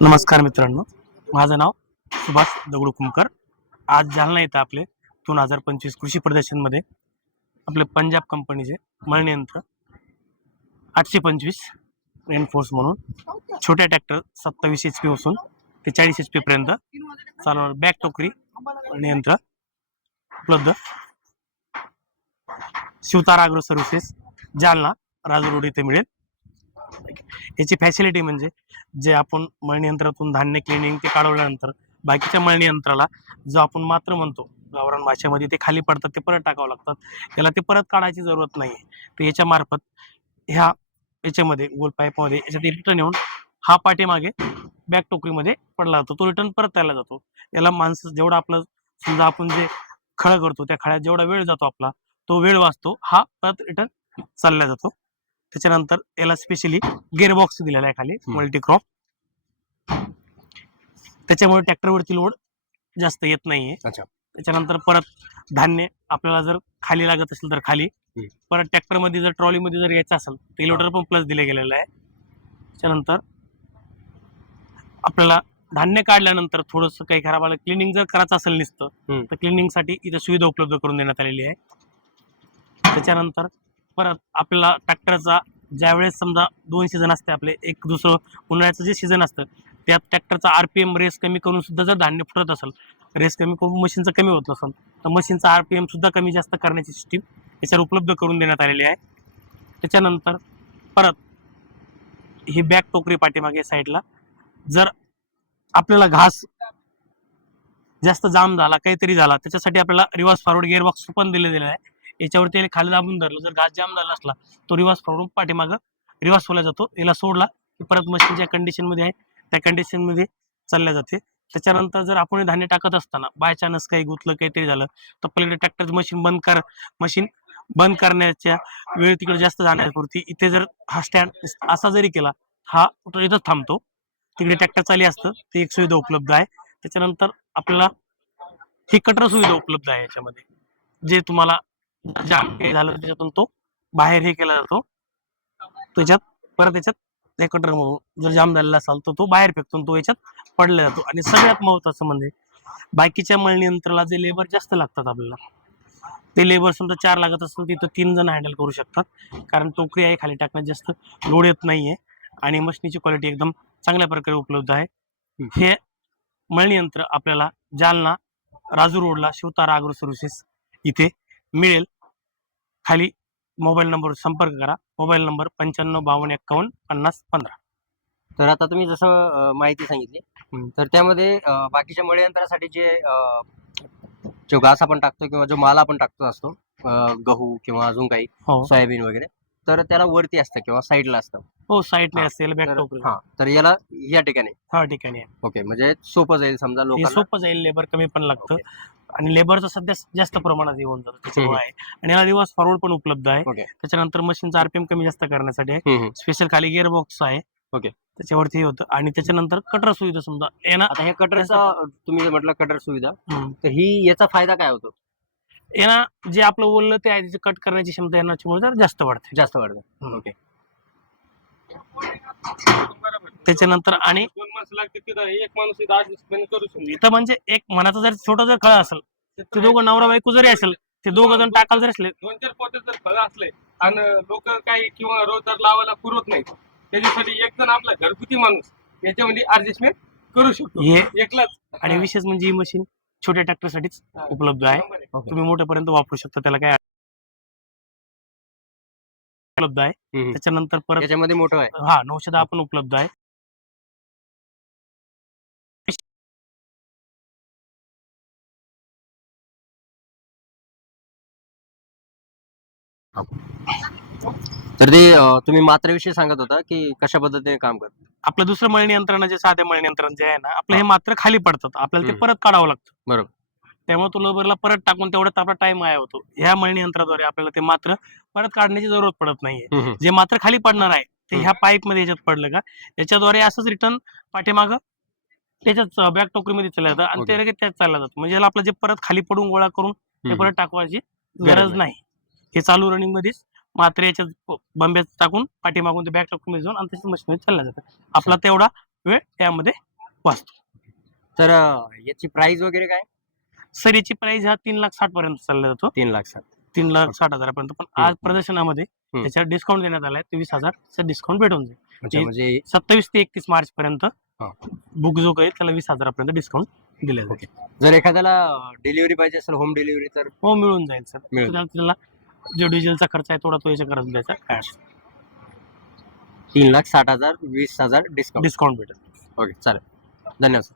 नमस्कार मित्रांनो. माझं नाव सुभाष दगडू कुमकर आज जालना येतं आपले दोन हजार पंचवीस कृषी प्रदर्शनमध्ये. आपले पंजाब कंपनीचे मळणी यंत्र आठशे पंचवीस रेनफोर्स म्हणून छोट्या ट्रॅक्टर सत्तावीस एच पी पासून ते चाळीस एच पी पर्यंत चालवणार बॅक टोकरी मळणी यंत्र उपलब्ध. Shivtara agro services Jalna. राजरोड road इथे मिळेल. याची फॅसिलिटी म्हणजे जे आपण मळणी यंत्रातून धान्य क्लिनिंग ते काढवल्यानंतर बाकीच्या मळणी यंत्राला जो आपण मात्र म्हणतो गावरान भाषेमध्ये ते खाली पडतात ते परत टाकावं लागतात. याला ते परत काढायची जरूरत नाही तर याच्या मार्फत ह्या याच्यामध्ये गोल पाईपमध्ये याच्यात रिटर्न येऊन हा पाठीमागे बॅक टोकरीमध्ये पडला जातो. तो रिटर्न परत त्याला जातो. याला माणसं जेवढा आपलं समजा आपण जे खळं करतो त्या खळ्यात जेवढा वेळ जातो आपला तो वेळ वाचतो हा परत रिटर्न चालला जातो. त्याच्यानंतर याला स्पेशली गेअरबॉक्स दिलेला आहे खाली. मल्टीक्रॉप त्याच्यामुळे ट्रॅक्टरवरती लोड जास्त येत नाहीये. त्याच्यानंतर परत धान्य आपल्याला जर खाली लागत असेल तर खाली. परत ट्रॅक्टरमध्ये जर ट्रॉली मध्ये जर यायचं असेल तर लोडर पण प्लस दिले गेलेलं आहे त्याच्यानंतर आपल्याला धान्य काढल्यानंतर थोडस काही खराब आलं क्लिनिंग जर करायचं असेल नुसतं. तर क्लिनिंगसाठी इथं सुविधा उपलब्ध करून देण्यात आलेली आहे त्याच्यानंतर परत आपल्याला ट्रॅक्टरचा ज्यावेळेस समजा दोन सीझन असते आपले एक दुसरं उन्हाळ्याचं जे सीझन असतं त्यात ट्रॅक्टरचा एम रेस कमी करून सुद्धा जर धान्य फुटत असेल रेस कमी करून मशीनचं कमी होत नसेल तर मशीनचा आर पी एम सुद्धा कमी जास्त करण्याची सिस्टीम याच्यावर उपलब्ध करून देण्यात आलेली आहे. त्याच्यानंतर परत ही बॅक टोकरी पाठीमागे साईडला जर आपल्याला घास जास्त जाम झाला काहीतरी झाला त्याच्यासाठी आपल्याला रिव्हर्स फॉरवर्ड गिअरबॉक्स पण दिले दिलेला आहे. याच्यावरती याला खाली दाबून धरलं. जर घास जाम झाला असला तो रिव्हर्स फॉरवर्ड पाठीमागं रिव्हर्स होला जातो. याला सोडला की परत मशीन ज्या कंडिशनमध्ये आहे त्या कंडिशनमध्ये चालल्या जाते. त्याच्यानंतर जर आपण धान्य टाकत असताना बाय चान्स काही गुतलं काहीतरी झालं तर पलीकडे ट्रॅक्टर मशीन बंद कर मशीन बंद करण्याच्या वेळ तिकडे जास्त जाण्यापुरती इथे जर हा स्टँड असा जरी केला हा इथंच थांबतो. तिकडे ट्रॅक्टर चाली असतं ती एक सुविधा उपलब्ध आहे. त्याच्यानंतर आपल्याला ही कटर सुविधा उपलब्ध आहे याच्यामध्ये. जे तुम्हाला जाम काही झालं त्याच्यातून तो बाहेर हे केला जातो. त्याच्यात परत याच्यात एकत्र म्हणून जर जाम झालेला असाल तर तो बाहेर फेकतो तो याच्यात पडला जातो. आणि सगळ्यात महत्वाचं म्हणजे बाकीच्या मळणी यंत्राला जे लेबर जास्त लागतात आपल्याला ते लेबर समजा चार लागत असेल तिथं तीन जण हँडल करू शकतात. कारण टोकरी आहे खाली टाकण्यात जास्त लोड येत नाहीये. आणि मशीनीची क्वालिटी एकदम चांगल्या प्रकारे उपलब्ध आहे. हे मळणी यंत्र आपल्याला जालना राजू रोडला शिवतारा अग्रो सर्व्हिसेस इथे मिळेल. खाली मोबाईल नंबर संपर्क करा. मोबाईल नंबर पंच्याण्णव बावन्न एक्कावन्न पन्नास पंधरा. तर आता तुम्ही जसं माहिती सांगितली. तर त्यामध्ये बाकीच्या मळे यंत्रासाठी जे जो घास आपण टाकतो किंवा जो माल आपण टाकतो असतो गहू किंवा अजून काही हो. सोयाबीन वगैरे तर त्याला वरती असतं किंवा साईडला असतं. हो साईडने हा, असेल हा तर याला या ठिकाणी. हा ठिकाणी ओके म्हणजे सोपं जाईल समजा लोकांना. सोपं जाईल लेबर कमी पण लागतं. आणि लेबरचं सध्या जास्त प्रमाणात येऊन जातं त्याच्यामुळे. आहे आणि याला रिव्हर्स फॉरवर्ड पण उपलब्ध आहे. त्याच्यानंतर मशीनचा आरपीएम कमी जास्त करण्यासाठी आहे. स्पेशल खाली गिअर बॉक्स आहे ओके. त्याच्यावरती हे होतं आणि त्याच्यानंतर कटर सुविधा समजा येणार आता हे कटरचा तुम्ही म्हटलं कटर सुविधा. तर ही याचा फायदा काय होतो यांना जे आपलं बोललं ते आहे कट करण्याची क्षमता जरा जास्त वाढते जास्त वाढतं. ओके त्याच्यानंतर आणि दोन माणसं लागते तिथं. एक माणूस इथं करू शकतो. इथं म्हणजे एक मनाचा जर छोटा जर खळ असेल ते दोघं नवरा बायको जरी असेल ते दोघं जण टाकाल जरी असले दोन चार पोते जर फळं असले आणि लोक काही किंवा रोजगार लावायला पुरवत नाही त्याच्यासाठी एक जण आपला घरगुती माणूस याच्यामध्ये ऍडजस्टमेंट करू शकतो. हे एकलाच. आणि विशेष म्हणजे ही मशीन छोट्या ट्रॅक्टर साठीच उपलब्ध आहे. तुम्ही मोठ्यापर्यंत वापरू शकता त्याला काय उपलब्ध आहे. हम्म. त्याच्यानंतर परत याच्यामध्ये मोठं आहे. हा नऊशे दहा पण उपलब्ध आहे. तर ते तुम्ही मात्रेविषयी सांगत होता की कशा पद्धतीने काम करतं आपलं दुसरं मळणी यंत्रणा जे साधे मळणी यंत्रण जे आहे ना आपलं हे मात्र खाली पडतात आपल्याला ते हम्म. परत काढावं लागतं बरोबर. त्यामुळे तो लेबरला परत टाकून तेवढ्यात आपला टाइम आहे होतो ह्या मळणी यंत्राद्वारे आपल्याला ते मात्र परत काढण्याची जरूरत पडत नाहीये हम्म, हम्म. जे मात्र खाली पडणार आहे ते. ह्या पाईपमध्ये याच्यात पडलं का याच्याद्वारे असंच रिटर्न पाठीमागं त्याच्याच बॅक टोकरीमध्ये चाललं जातं आणि ते Okay. लगेच त्यात चाललं जातं म्हणजे याला आपलं जे परत खाली पडून गोळा करून ते हम्म. परत टाकवायची गरज गरज नाही हे चालू रनिंग मध्येच मात्र याच्यात बंबे टाकून पाठीमागून ते बॅक टाकून जाऊन आणि त्याच्या मशीन चालला जातं आपला तेवढा वेळ यामध्ये वाचतो. तर याची प्राइस वगैरे काय? सरीची प्राइस हा तीन लाख साठ पर्यंत चालला जातो. तीन लाख सात तीन लाख साठ हजारापर्यंत. पण आज प्रदर्शनामध्ये. त्याच्यावर डिस्काउंट देण्यात आलाय. तेवीस हजारचा डिस्काउंट भेटून जाईल. म्हणजे सत्तावीस ते एकतीस मार्च पर्यंत. बुक जो काही त्याला वीस हजारापर्यंत डिस्काउंट दिले जाईल. जर एखाद्याला डिलिव्हरी पाहिजे असेल होम डिलिव्हरी तर हो मिळून जाईल सर त्याला जो डिझेलचा खर्च आहे थोडा तो याच्या करत द्यायचा. कॅश तीन लाख साठ हजार वीस हजार डिस्काउंट डिस्काउंट भेटेल. ओके चालेल. धन्यवाद सर